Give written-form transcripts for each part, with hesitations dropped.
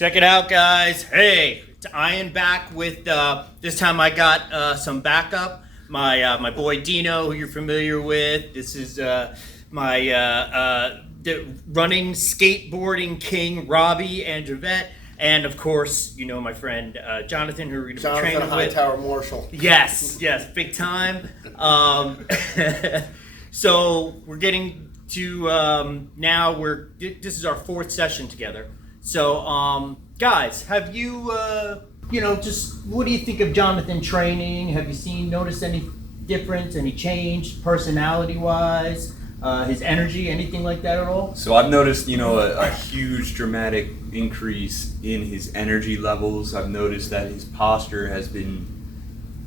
Check it out, guys. Hey, it's Ian back with, this time I got some backup. My boy Dino, who you're familiar with. This is my the running, skateboarding king, Robbie and Javette. And of course, you know my friend Jonathan, who we're going to be training with. Hightower Marshall. Yes, big time. So we're getting to now. This is our fourth session together. So, guys, have you just what do you think of Jonathan training? Have you noticed any difference, any change, personality-wise? His energy, anything like that at all? So I've noticed, a huge dramatic increase in his energy levels. I've noticed that his posture has been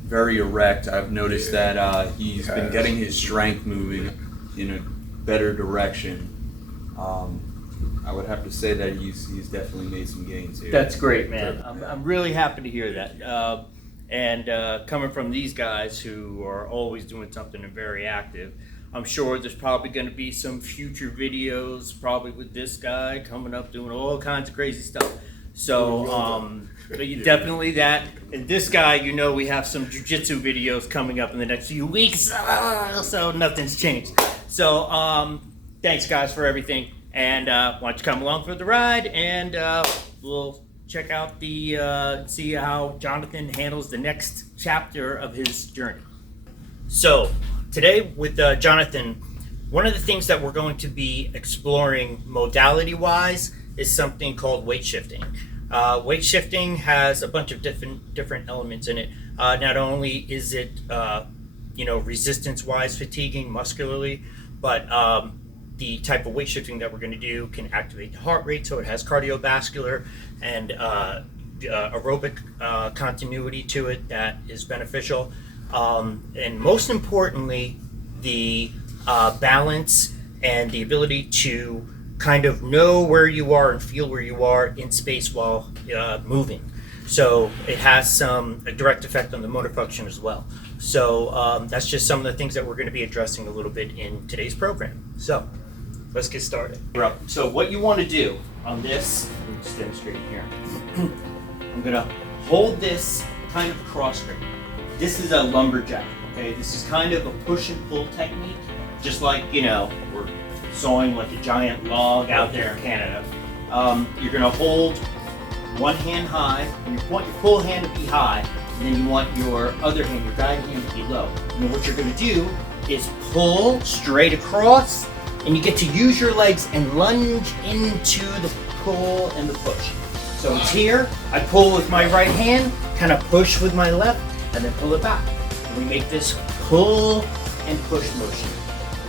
very erect. I've noticed that he's been getting his strength moving in a better direction. I would have to say that he's definitely made some gains here. That's great, man. I'm really happy to hear that. And coming from these guys who are always doing something and very active, I'm sure there's probably going to be some future videos, probably with this guy coming up doing all kinds of crazy stuff. So, but you definitely that. And this guy, we have some jiu-jitsu videos coming up in the next few weeks. So nothing's changed. So, thanks guys for everything. And why don't you come along for the ride, and we'll check out see how Jonathan handles the next chapter of his journey. So, today with Jonathan, one of the things that we're going to be exploring modality-wise is something called weight shifting. Weight shifting has a bunch of different elements in it. Not only is it, resistance-wise fatiguing muscularly, but the type of weight shifting that we're going to do can activate the heart rate, so it has cardiovascular and aerobic continuity to it that is beneficial. And most importantly, the balance and the ability to kind of know where you are and feel where you are in space while moving. So it has a direct effect on the motor function as well. So that's just some of the things that we're going to be addressing a little bit in today's program. So let's get started. So what you want to do on this, let me just demonstrate here. I'm going to hold this kind of cross grip. This is a lumberjack, okay? This is kind of a push and pull technique, just like, we're sawing like a giant log out there in Canada. You're gonna hold one hand high, and you want your full hand to be high, and then you want your other hand, your guiding hand, to be low. And then what you're gonna do is pull straight across, and you get to use your legs and lunge into the pull and the push. So it's here, I pull with my right hand, kind of push with my left, and then pull it back. And we make this pull and push motion.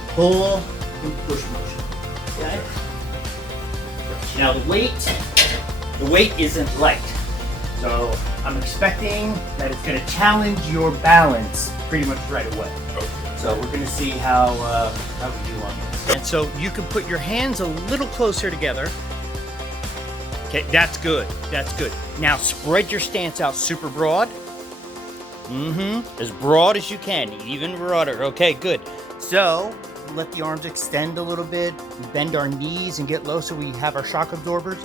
Pull and push motion. Okay? Now the weight isn't light. So I'm expecting that it's going to challenge your balance pretty much right away. So we're going to see how we do on this. And so you can put your hands a little closer together. Okay, that's good. Now spread your stance out super broad. As broad as you can, even broader. Okay, good. So, let the arms extend a little bit, bend our knees and get low so we have our shock absorbers.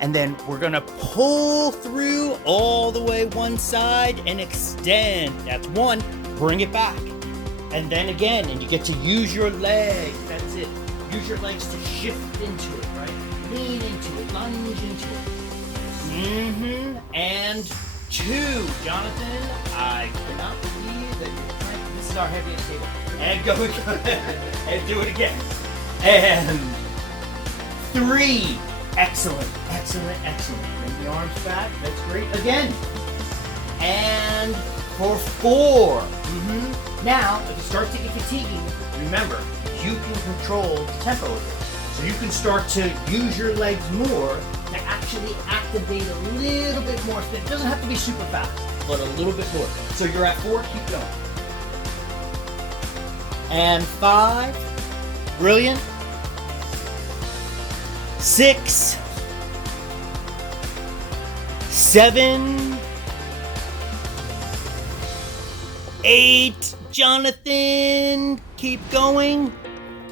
And then we're gonna pull through all the way one side and extend. That's one, bring it back. And then again, and you get to use your legs, that's it. Use your legs to shift into it, right? Lean into it, lunge into it. And two, Jonathan, I cannot believe that you're trying. This is our heaviest table. And go and do it again. And three, excellent. Bring the arms back. That's great. Again. And for four. Now, if you start to get fatiguing, remember you can control the tempo of it. So you can start to use your legs more to actually activate a little bit more spin. It doesn't have to be super fast, but a little bit more. So you're at four, keep going. And five, brilliant. 6, 7, 8, Jonathan, keep going.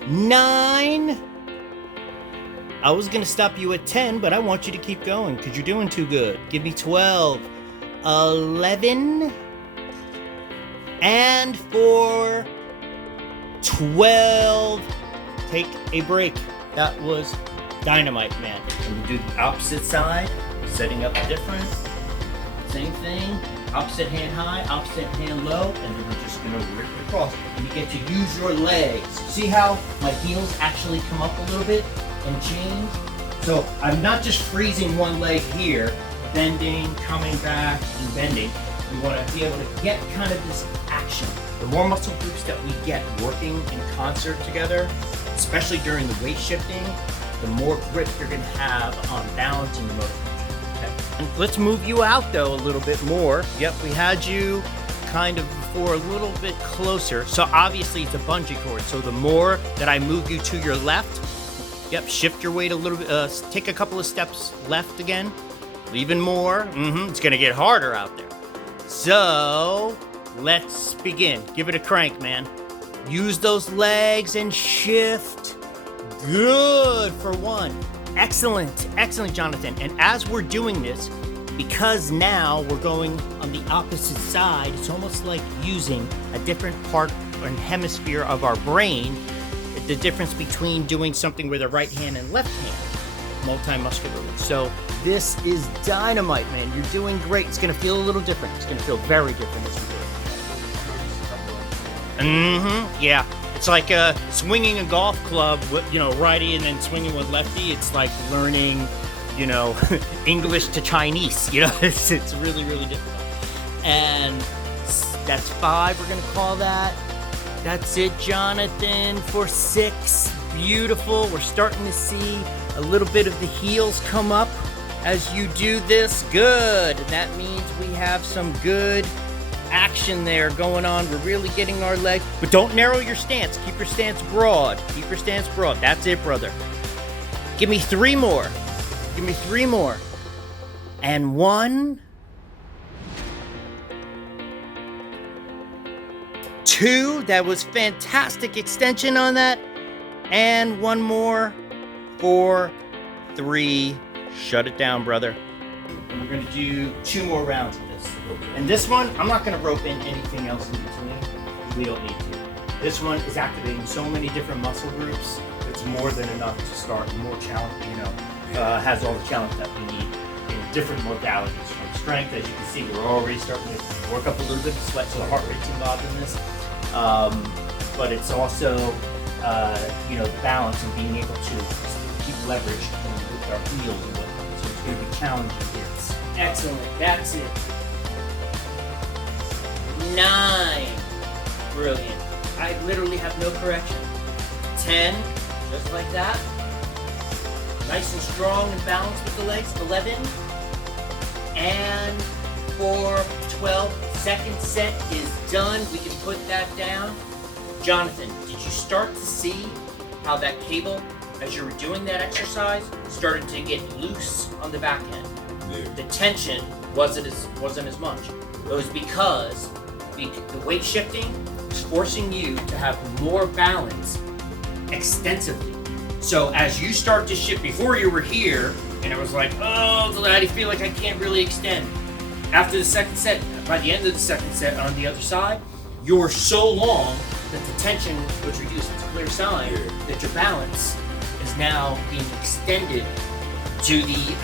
9, I was gonna stop you at 10, but I want you to keep going because you're doing too good. Give me 12, 11, and for 12. Take a break. That was dynamite, man. And we do the opposite side, setting up different. Same thing. Opposite hand high, opposite hand low, and then we're just gonna rip it across. And you get to use your legs. See how my heels actually come up a little bit and change? So I'm not just freezing one leg here, bending, coming back, and bending. We want to be able to get kind of this action. The more muscle groups that we get working in concert together, especially during the weight shifting, the more grip you're gonna have on balance and motor. And let's move you out though a little bit more. Yep, we had you kind of before a little bit closer. So obviously it's a bungee cord. So the more that I move you to your left, yep, shift your weight a little bit, take a couple of steps left again, even more. It's gonna get harder out there. So let's begin. Give it a crank, man. Use those legs and shift. Good for one. Excellent, excellent, Jonathan. And as we're doing this, because now we're going on the opposite side, it's almost like using a different part and hemisphere of our brain. The difference between doing something with the right hand and left hand, multimuscularly. So this is dynamite, man. You're doing great. It's gonna feel a little different. It's gonna feel very different as we do it. Yeah. It's like swinging a golf club with, righty and then swinging with lefty. It's like learning, English to Chinese. It's really, really difficult. And that's 5, we're gonna call that. That's it, Jonathan, for 6. Beautiful. We're starting to see a little bit of the heels come up as you do this. Good. And that means we have some good action there going on. We're really getting our legs, but don't narrow your stance. Keep your stance broad. Keep your stance broad. That's it, brother. Give me 3 more. Give me 3 more. And 1, 2. That was fantastic extension on that. And 1 more. 4, 3. Shut it down, brother. And we're gonna do 2 more rounds of this. And this one, I'm not going to rope in anything else in between. We don't need to. This one is activating so many different muscle groups. It's more than enough to start more challenge. Has all the challenge that we need in different modalities. From strength, as you can see, we're already starting to work up a little bit of sweat, so the heart rate's involved in this. But it's also, the balance and being able to keep leverage with our heels and whatnot. So it's going to be challenging. It's excellent. That's it. 9. Brilliant. I literally have no correction. 10. Just like that. Nice and strong and balanced with the legs. 11. And for 12. Second set is done. We can put that down. Jonathan, did you start to see how that cable, as you were doing that exercise, started to get loose on the back end? Yeah. The tension wasn't as much. It was because the weight shifting is forcing you to have more balance extensively. So as you start to shift, before you were here, and it was like, oh, I feel like I can't really extend. After the second set, by the end of the second set on the other side, you were so long that the tension was reduced. It's a clear sign that your balance is now being extended to the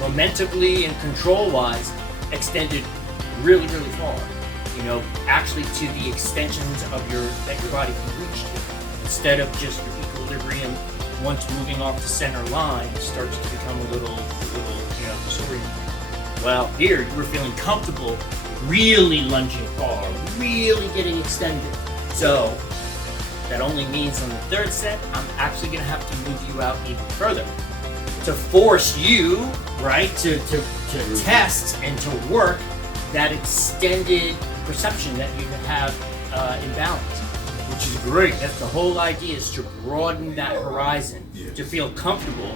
momentumly and control-wise extended really, really far. Actually to the extensions of that your body can reach to. Instead of just your equilibrium, once moving off the center line, starts to become a little disoriented. Well, here you were feeling comfortable, really lunging far, really getting extended. So that only means on the third set, I'm actually going to have to move you out even further to force you, right, to test and to work that extended perception that you have in balance, which is great. That's the whole idea, is to broaden that horizon, to feel comfortable,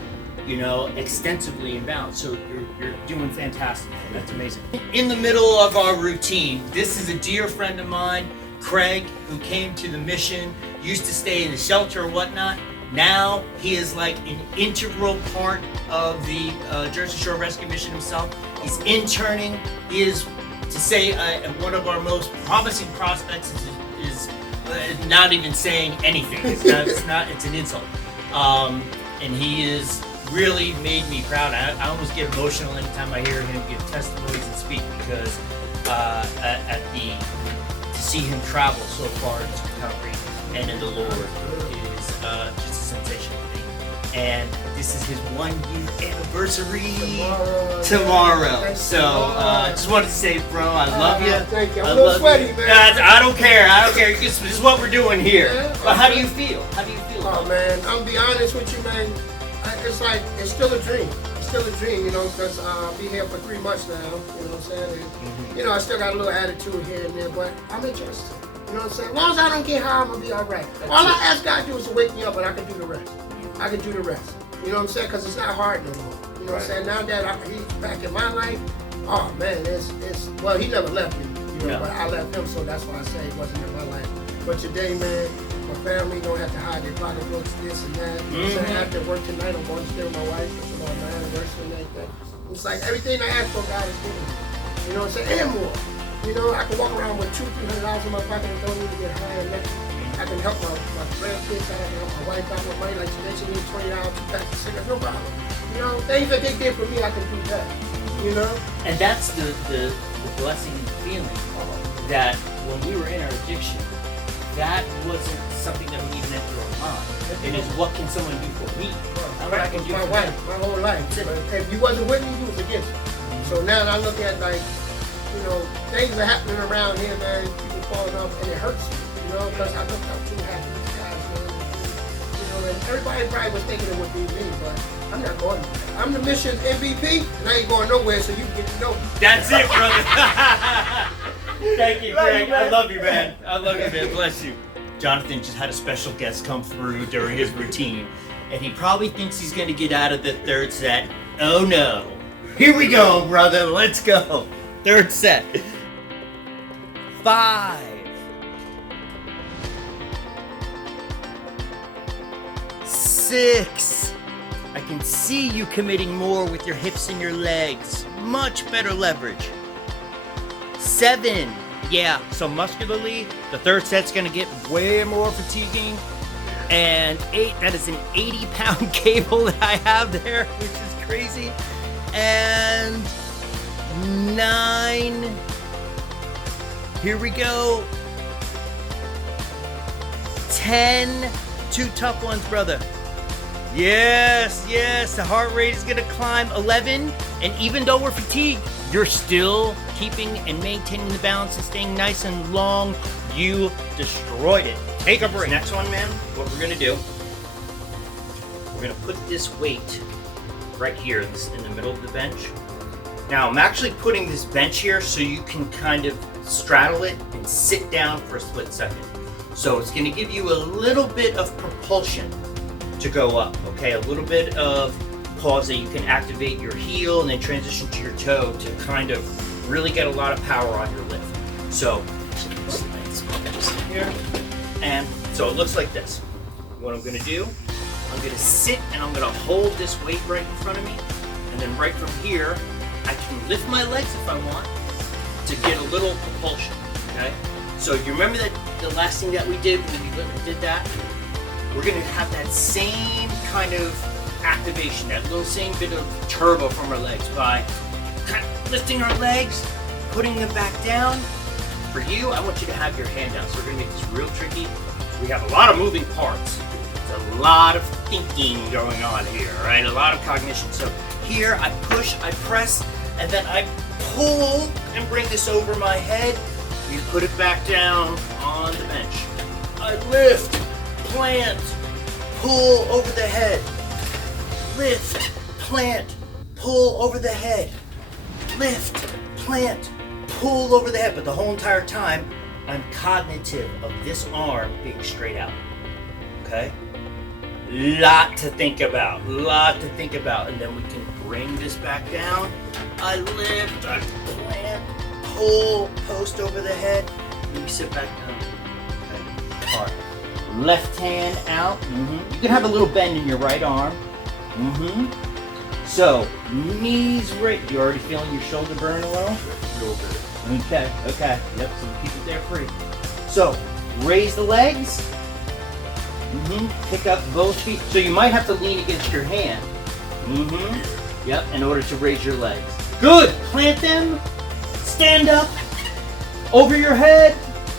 extensively in balance. So you're doing fantastic. That's amazing. In the middle of our routine, this is a dear friend of mine, Craig, who came to the mission, used to stay in the shelter or whatnot. Now he is like an integral part of the Jersey Shore Rescue Mission himself. He's interning. He is, to say one of our most promising prospects is not even saying anything. It's not. It's an insult. And he is really made me proud. I almost get emotional anytime I hear him give testimonies and speak, because to see him travel so far in his recovery and in the Lord is just a sensational thing. And this is his 1 year anniversary tomorrow. So I just wanted to say, bro, I love you. Thank you. I'm a little sweaty, man. I don't care. This is what we're doing here. Yeah, but how do you feel? Oh, man, I'm gonna be honest with you, man. It's still a dream. It's still a dream, because I'll be here for 3 months now, you know what I'm saying? And, I still got a little attitude here and there, but I'm interested. You know what I'm saying? As long as I don't get high, I'm gonna be all right. All I ask God to do is to wake me up, and I can do the rest. You know what I'm saying? Because it's not hard no more. You know what I'm saying? Now that he's back in my life, oh man, well, he never left me, but I left him, so that's why I say he wasn't in my life. But today, man, my family don't have to hide their pocketbooks, this and that. You know what I'm saying? After work tonight, I'm going to stay with my wife. It's about my anniversary and everything. It's like everything I ask for, God is giving me. You know what I'm saying? And more. I can walk around with $200-300 in my pocket and don't even get high or nothing. I can help my grandkids. I can help my wife out with money. Like she mentioned, me $20, 2 packs of cigarettes, no problem. Things that they did for me, I can do that. And that's the blessing and feeling that when we were in our addiction, that wasn't something that would even enter our mind. It is, what can someone do for me? What I can do my for wife, my whole life. If you wasn't with me, you was against me. So now I look at things are happening around here, man. People falling off, and it hurts me. Because I looked up to happy these guys, man. And everybody probably was thinking it would be me, but I'm not going nowhere. I'm the mission's MVP, and I ain't going nowhere, so you can get to know me. That's it, brother. Thank you, Greg. I love you, man. Bless you. Jonathan just had a special guest come through during his routine, and he probably thinks he's going to get out of the third set. Oh, no. Here we go, brother. Let's go. Third set. 5. 6. I can see you committing more with your hips and your legs. Much better leverage. 7. Yeah, so muscularly, the third set's gonna get way more fatiguing. And 8, that is an 80-pound cable that I have there, which is crazy. And 9. Here we go. 10. 2 tough ones, brother. Yes, the heart rate is gonna climb. 11, and even though we're fatigued, you're still keeping and maintaining the balance and staying nice and long. You destroyed it. Take a break. Next one, man, what we're gonna do, we're gonna put this weight right here in the middle of the bench. Now, I'm actually putting this bench here so you can kind of straddle it and sit down for a split second. So it's gonna give you a little bit of propulsion to go up, okay? A little bit of pause that you can activate your heel and then transition to your toe to kind of really get a lot of power on your lift. So, let's put this here. And so it looks like this. What I'm gonna do, I'm gonna sit and I'm gonna hold this weight right in front of me. And then right from here, I can lift my legs if I want to get a little propulsion, okay? So you remember that the last thing that we did when we did that? We're gonna have that same kind of activation, that little same bit of turbo from our legs by kind of lifting our legs, putting them back down. For you, I want you to have your hand down. So we're gonna make this real tricky. We have a lot of moving parts. There's a lot of thinking going on here, right? A lot of cognition. So here, I push, I press, and then I pull and bring this over my head. You put it back down on the bench. I lift, plant, pull over the head. Lift, plant, pull over the head. Lift, plant, pull over the head. But the whole entire time, I'm cognitive of this arm being straight out. Okay? Lot to think about. And then we can bring this back down. I lift, I plant, pull, post over the head. Let me sit back down. Okay? All right. Left hand out. You can have a little bend in your right arm. So, knees right. You already feeling your shoulder burn a little? A little bit. Okay. Yep, so keep it there free. So, raise the legs. Pick up both feet. So you might have to lean against your hand. Yep, in order to raise your legs. Good. Plant them. Stand up. Over your head.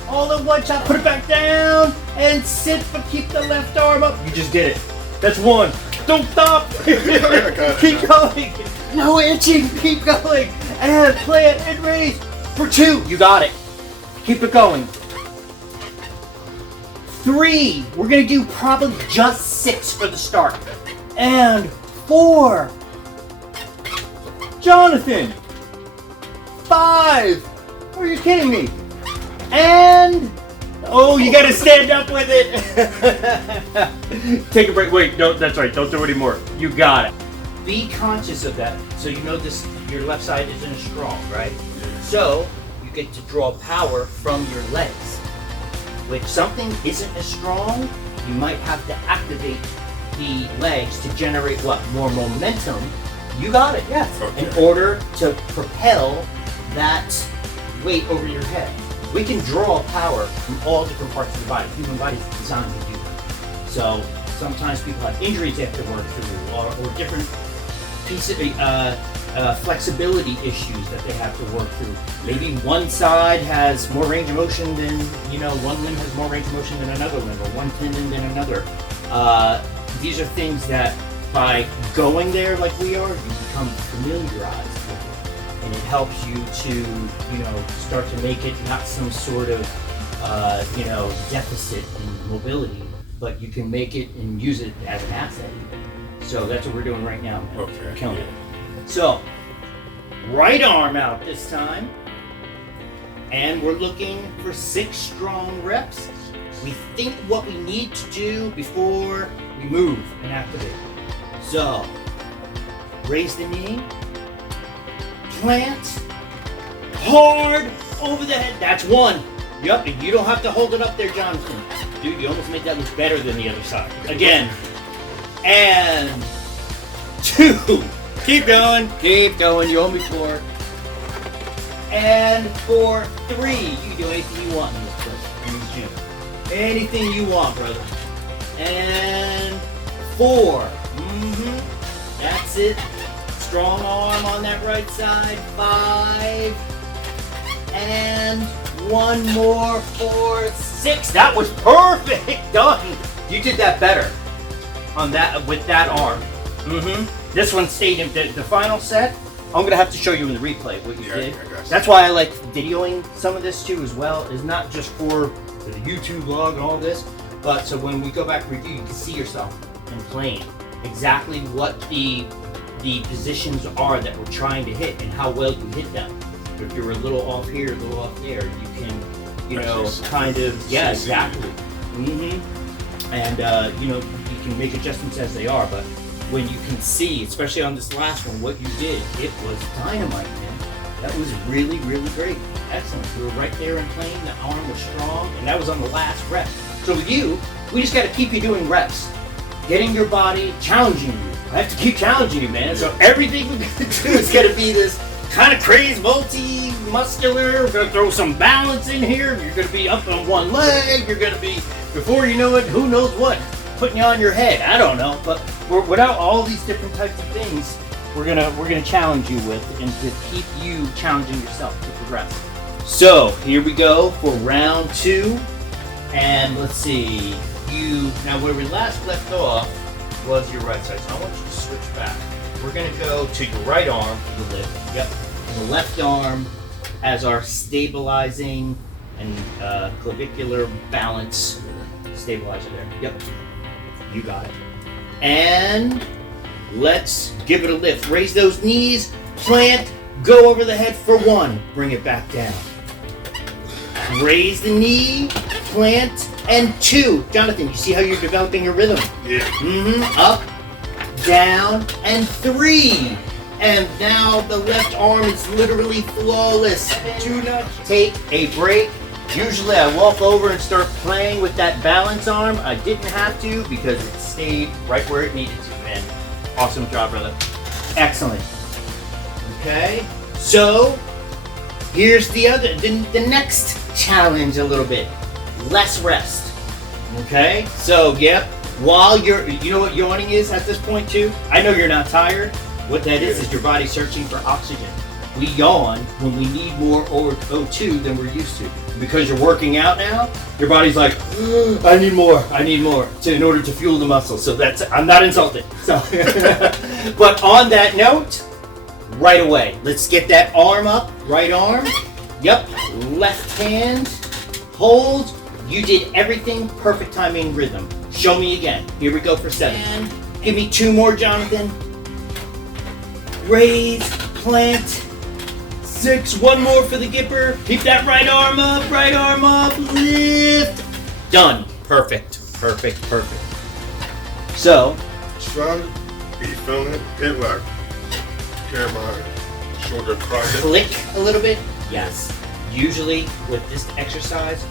All in one shot. Put it back down. And sit, but keep the left arm up. You just did it. That's one. Don't stop. Keep going. No itching. Keep going. And plant and raise. For 2. You got it. Keep it going. 3. We're going to do probably just 6 for the start. And 4. Jonathan. 5. Are you kidding me? And oh, you got to stand up with it. Take a break. Wait, no, that's right. Don't do it anymore. You got it. Be conscious of that. So you know this. Your left side isn't as strong, right? So you get to draw power from your legs. If something isn't as strong, you might have to activate the legs to generate what? More momentum. You got it, yes. Okay. In order to propel that weight over your head. We can draw power from all different parts of the body. The human body is designed to do that. So sometimes people have injuries they have to work through, or different pieces, flexibility issues that they have to work through. Maybe one side has more range of motion than, one limb has more range of motion than another limb, or one tendon than another. These are things that by going there like we are, you become familiarized with it. And it helps you to, start to make it not some sort of, deficit in mobility, but you can make it and use it as an asset. So that's what we're doing right now. Okay. Killing it. So, right arm out this time. And we're looking for 6 strong reps. We think what we need to do before we move and activate. So, raise the knee. Plant. Hard over the head. That's 1. Yep, and you don't have to hold it up there, Jonathan. Dude, you almost made that look better than the other side. Again. And 2. Keep going. You owe me 4. And for 3. You can do anything you want in this place, in this gym. Anything you want, brother. And 4. That's it. Strong arm on that right side. 5. And 1 more. 4, 6. That was perfect. Done. You did that better on that with that arm. This one stayed in the final set. I'm gonna have to show you in the replay what you did. I got you. That's why I like videoing some of this too as well. It's not just for the YouTube vlog and all this, but so when we go back and review, you can see yourself and playing exactly what the positions are that we're trying to hit and how well you hit them. If you're a little off here, a little off there, you can, kind of, yeah, exactly. And you can make adjustments as they are, but when you can see, especially on this last one, what you did, it was dynamite, man. That was really, really great. Excellent. You were right there and playing. The arm was strong, and that was on the last rep. So with you, we just got to keep you doing reps, getting your body, challenging you. I have to keep challenging you, man. So everything we're gonna do is gonna be this kind of crazy, multi-muscular. We're gonna throw some balance in here. You're gonna be up on one leg. You're gonna be, before you know it, who knows what, putting you on your head. I don't know, but without all these different types of things, we're gonna challenge you with, and to keep you challenging yourself to progress. So here we go for round 2, and let's see. Now where we last left off was your right side. So I want you to switch back. We're gonna go to your right arm for the lift. Yep. And the left arm as our stabilizing and clavicular balance stabilizer there. Yep. You got it. And let's give it a lift. Raise those knees, plant, go over the head for 1. Bring it back down. Raise the knee, plant, and 2. Jonathan, you see how you're developing your rhythm? Yeah. Up, down, and 3. And now the left arm is literally flawless. Do not take a break. Usually I walk over and start playing with that balance arm. I didn't have to because it stayed right where it needed to. And awesome job, brother. Excellent. Okay, so here's the next challenge a little bit. Less rest. Okay, so yep. While you know what yawning is at this point too? I know you're not tired. What that is your body searching for oxygen. We yawn when we need more O2 than we're used to. Because you're working out now, your body's like, I need more in order to fuel the muscle. So I'm not insulted. So, but on that note, right away, let's get that arm up, right arm. Yep, left hand, hold. You did everything, perfect timing, rhythm. Show me again. Here we go for 7. And give me 2 more, Jonathan. Raise, plant. 6, 1 more for the Gipper. Keep that right arm up, lift. Done. Perfect. So. Son, are you feeling it? Hit like, carry my shoulder crossed. Click a little bit. Yes. Usually with this exercise,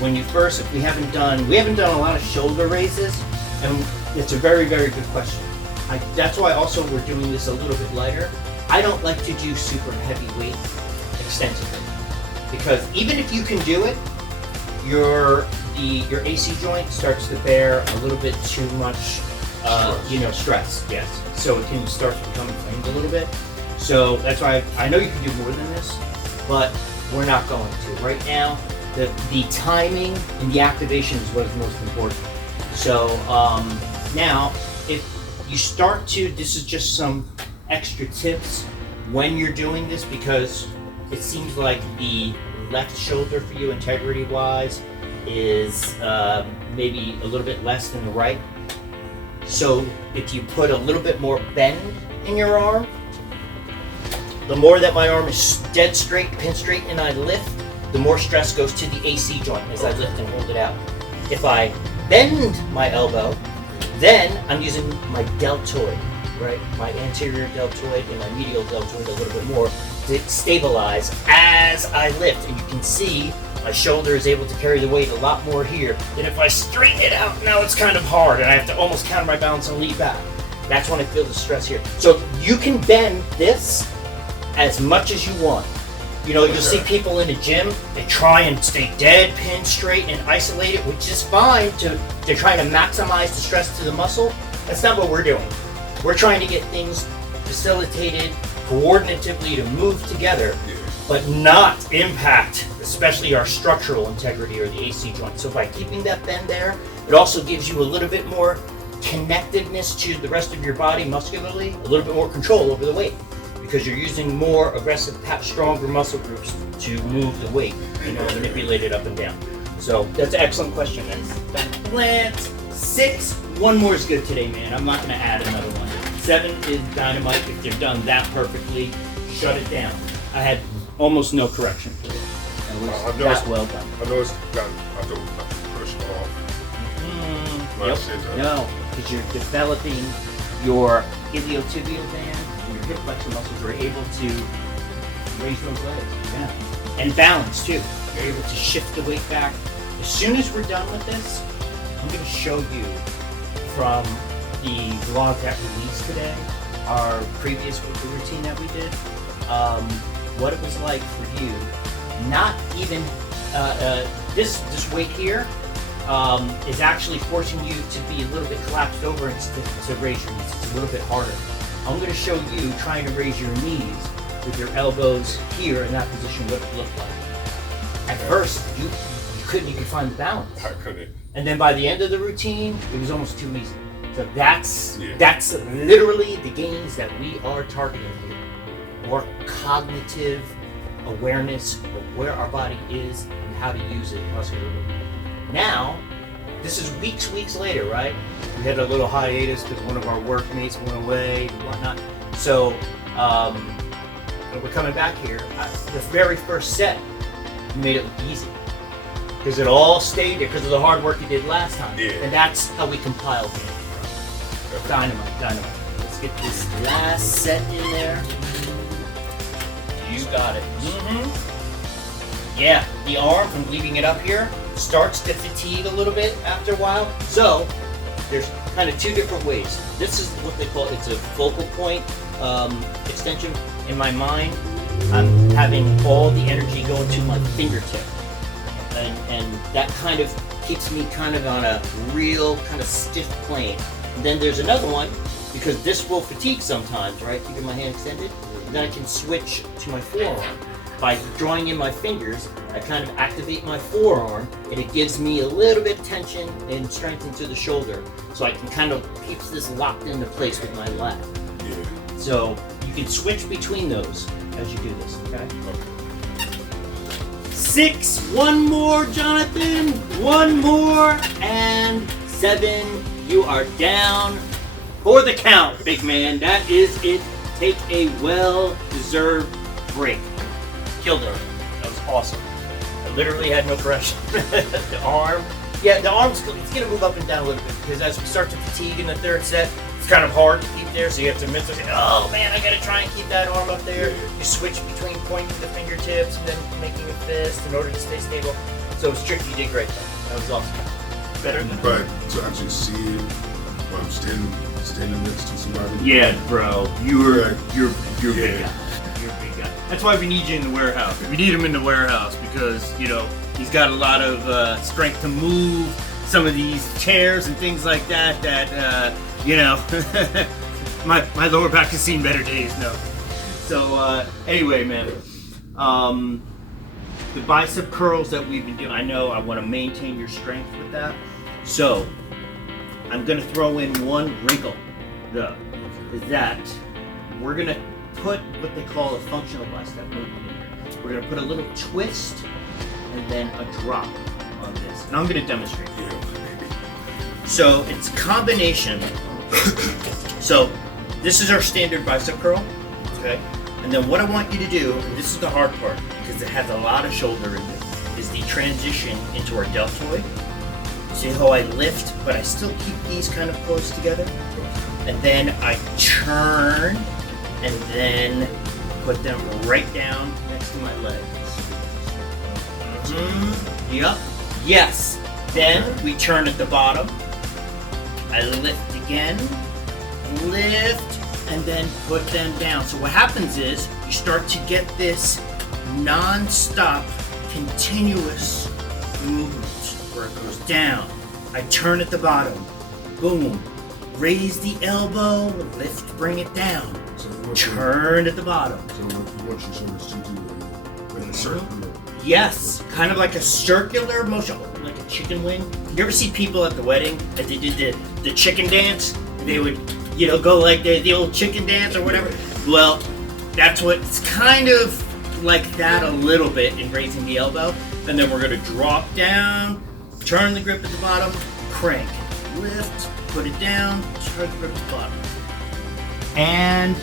when you first, if we haven't done a lot of shoulder raises, and it's a very, very good question. That's why also we're doing this a little bit lighter. I don't like to do super heavy weight extensively because even if you can do it, your AC joint starts to bear a little bit too much, stress. Yes, so it can start to become inflamed a little bit. So that's why I know you can do more than this, but we're not going to right now. The timing and the activation is what is most important. So now, if you start to, this is just some extra tips when you're doing this because it seems like the left shoulder for you, integrity-wise, is maybe a little bit less than the right. So if you put a little bit more bend in your arm, the more that my arm is dead straight, pin straight, and I lift, the more stress goes to the AC joint as I lift and hold it out. If I bend my elbow, then I'm using my deltoid, right? My anterior deltoid and my medial deltoid a little bit more to stabilize as I lift. And you can see my shoulder is able to carry the weight a lot more here than if I straighten it out. Now it's kind of hard and I have to almost counter my balance and lean back. That's when I feel the stress here. So you can bend this as much as you want. You know, you'll see people in the gym, they try and stay dead, pin straight, and isolate it, which is fine they're trying to maximize the stress to the muscle. That's not what we're doing. We're trying to get things facilitated coordinatively to move together, but not impact, especially our structural integrity or the AC joint. So by keeping that bend there, it also gives you a little bit more connectedness to the rest of your body muscularly, a little bit more control over the weight. Because you're using more aggressive, stronger muscle groups to move the weight, manipulate it up and down. So that's an excellent question. That's plant. 6, 1 more is good today, man. I'm not going to add another one. 7 is dynamite. If they're done that perfectly, shut it down. I had almost no correction. That's well done. I know it's got, I have to push off. Yep. No, because you're developing your iliotibial band. Your hip flexor muscles are able to raise those legs, and balance too. You're able to shift the weight back. As soon as we're done with this, I'm going to show you from the vlog that released today, our previous routine that we did, what it was like for you. Not even this weight here is actually forcing you to be a little bit collapsed over and to raise your knees. It's a little bit harder. I'm going to show you trying to raise your knees with your elbows here in that position, what it looked like. At first, you couldn't even find the balance. I couldn't. And then by the end of the routine, it was almost too easy. So that's literally the gains that we are targeting here. More cognitive awareness of where our body is and how to use it muscularly. Now, this is weeks later, right? We had a little hiatus because one of our workmates went away and whatnot. So we're coming back here. The very first set, we made it look easy because it all stayed there because of the hard work you did last time. Yeah. And that's how we compiled it. Dynamite. Let's get this last set in there. You got it. Yeah, the arm from leaving it up here starts to fatigue a little bit after a while. So there's kind of two different ways. This is what they call, it's a focal point extension. In my mind, I'm having all the energy going to my fingertip. And that kind of keeps me kind of on a real kind of stiff plane. And then there's another one, because this will fatigue sometimes, right? Keeping my hand extended. And then I can switch to my forearm. By drawing in my fingers, I kind of activate my forearm, and it gives me a little bit of tension and strength into the shoulder, so I can kind of keep this locked into place with my left. Yeah. So you can switch between those as you do this, okay? 6, one more, Jonathan, one more, and 7, you are down for the count, big man. That is it. Take a well-deserved break. Killed it. That was awesome. I literally had no pressure. The arm, yeah, the arm's it's gonna move up and down a little bit because as we start to fatigue in the third set, it's kind of hard to keep there. So you have to mentally say, "Oh man, I gotta try and keep that arm up there." You switch between pointing the fingertips and then making a fist in order to stay stable. So it was tricky. You did great though. That was awesome. Better than. But to actually see it while I'm standing next to somebody. Yeah, bro, you're big guy. Yeah. You're a big guy. That's why we need you in the warehouse. We need him in the warehouse because, you know, he's got a lot of strength to move some of these chairs and things like that you know, my lower back has seen better days, no. So, anyway, man, the bicep curls that we've been doing, I know I want to maintain your strength with that. So, I'm going to throw in one wrinkle, though, is that we're going to put what they call a functional bicep movement in here. We're going to put a little twist and then a drop on this. And I'm going to demonstrate. So it's a combination. So this is our standard bicep curl, okay? And then what I want you to do, and this is the hard part because it has a lot of shoulder in it, is the transition into our deltoid. See how I lift, but I still keep these kind of close together? And then I turn and then put them right down next to my legs. Yep. Yes. Then we turn at the bottom. I lift again, lift, and then put them down. So what happens is you start to get this non-stop, continuous movement where it goes down. I turn at the bottom. Boom. Raise the elbow, lift, bring it down. Turn at the bottom. So you want your shoulders to do like a circle? Yes, kind of like a circular motion, like a chicken wing. You ever see people at the wedding that they did the chicken dance? They would, you know, go like the old chicken dance or whatever. Well, that's what it's kind of like that a little bit in raising the elbow. And then we're gonna drop down, turn the grip at the bottom, crank, lift, put it down, turn the grip at the bottom. And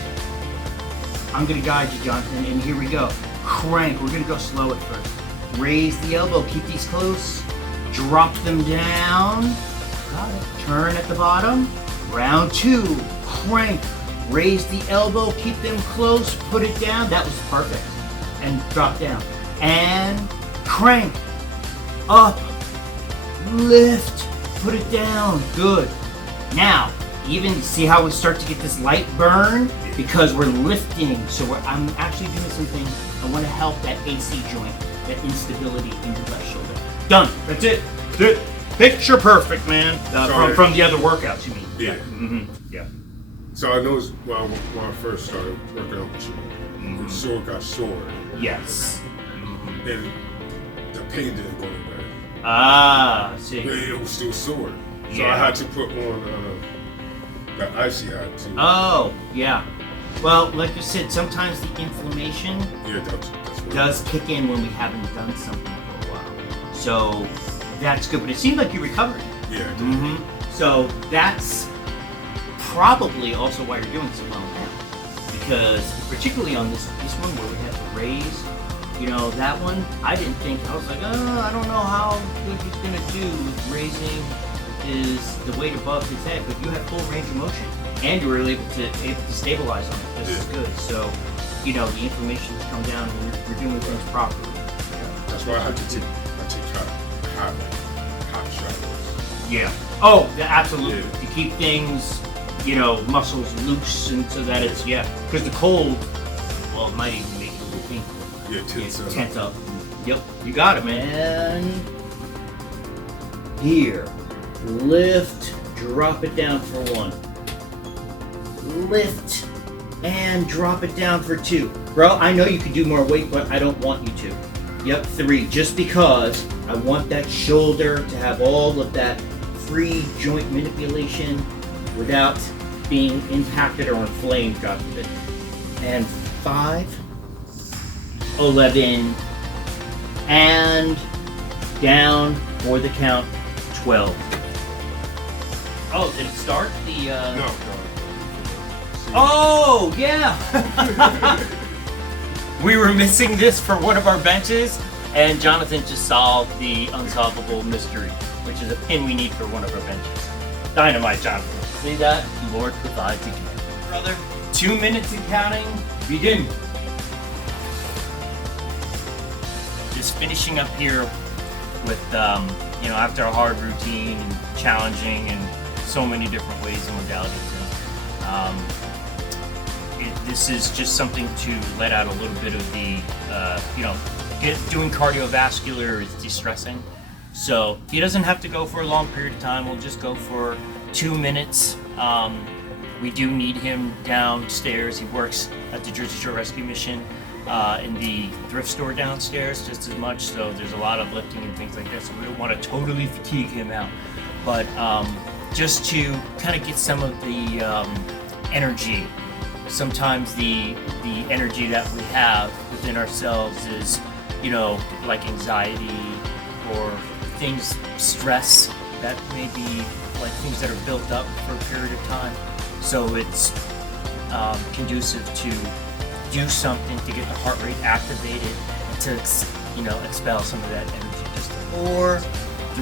I'm gonna guide you, Jonathan, and here we go. Crank, we're gonna go slow at first. Raise the elbow, keep these close. Drop them down. Got it. Turn at the bottom. Round 2. Crank. Raise the elbow, keep them close, put it down. That was perfect. And drop down. And crank. Up. Lift. Put it down. Good. Now, even see how we start to get this light burn? Because we're lifting. So I'm actually doing something. I want to help that AC joint, that instability in your left shoulder. Done. That's it. Picture perfect, man. From the other workouts, you mean? Yeah. Mm-hmm. Yeah. So I noticed when I first started working out with you, the sore got sore. Yes. And the pain didn't go away. Ah, see. But it was still sore. So Yeah. I had to put on the icy hat too. Oh, yeah. Well, like you said, sometimes the inflammation Yeah, that's what does kick in when we haven't done something for a while. So that's good. But it seemed like you recovered. Yeah. So that's probably also why you're doing so well now. Because particularly on this one where we had to raise, you know, that one, I didn't think, I was like, oh, I don't know how good he's going to do with raising the weight above his head. But you have full range of motion. And you were able to stabilize on it just as good. So, you know, the inflammation has come down and we're doing things properly. That's That's why I have to take hot showers. Yeah. Oh, yeah, absolutely. To keep things, muscles loose and so that it's, because the cold, well, it might even make it a little painful. Yeah, tense up. Yep, you got it, man. Here, lift, drop it down for 1. Lift, and drop it down for 2. Bro, I know you could do more weight, but I don't want you to. Yep, 3, just because I want that shoulder to have all of that free joint manipulation without being impacted or inflamed, God forbid. And 5, 11, and down for the count, 12. Oh, did it start? No. Oh, yeah! We were missing this for one of our benches, and Jonathan just solved the unsolvable mystery, which is a pin we need for one of our benches. Dynamite, Jonathan. See that? Lord provides again. Brother, 2 minutes and counting, begin. Just finishing up here with, after a hard routine and challenging and so many different ways and modalities. This is just something to let out a little bit of the, doing cardiovascular is de-stressing. So he doesn't have to go for a long period of time. We'll just go for 2 minutes. We do need him downstairs. He works at the Jersey Shore Rescue Mission in the thrift store downstairs just as much. So there's a lot of lifting and things like that. So we don't want to totally fatigue him out. But just to kind of get some of the energy. Sometimes the energy that we have within ourselves is, like anxiety or things, stress that may be like things that are built up for a period of time. So it's conducive to do something to get the heart rate activated and to, expel some of that energy. Just 4,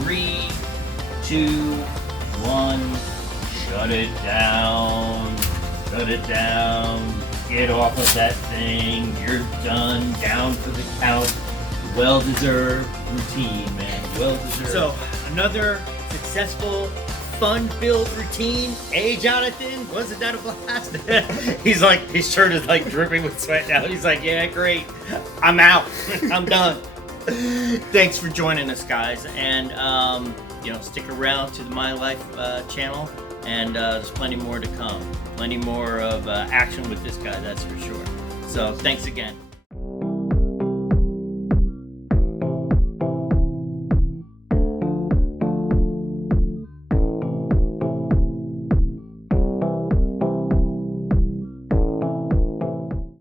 3, 2, 1. Shut it down. Shut it down. Get off of that thing. You're done. Down for the count. Well-deserved routine, man. Well-deserved. So, another successful, fun-filled routine. Hey, Jonathan, wasn't that a blast? He's like, his shirt is like dripping with sweat now. He's like, yeah, great. I'm out. I'm done. Thanks for joining us, guys. And, stick around to the MYl.i.f.e channel. And there's plenty more to come. Plenty more of action with this guy, that's for sure. So thanks again.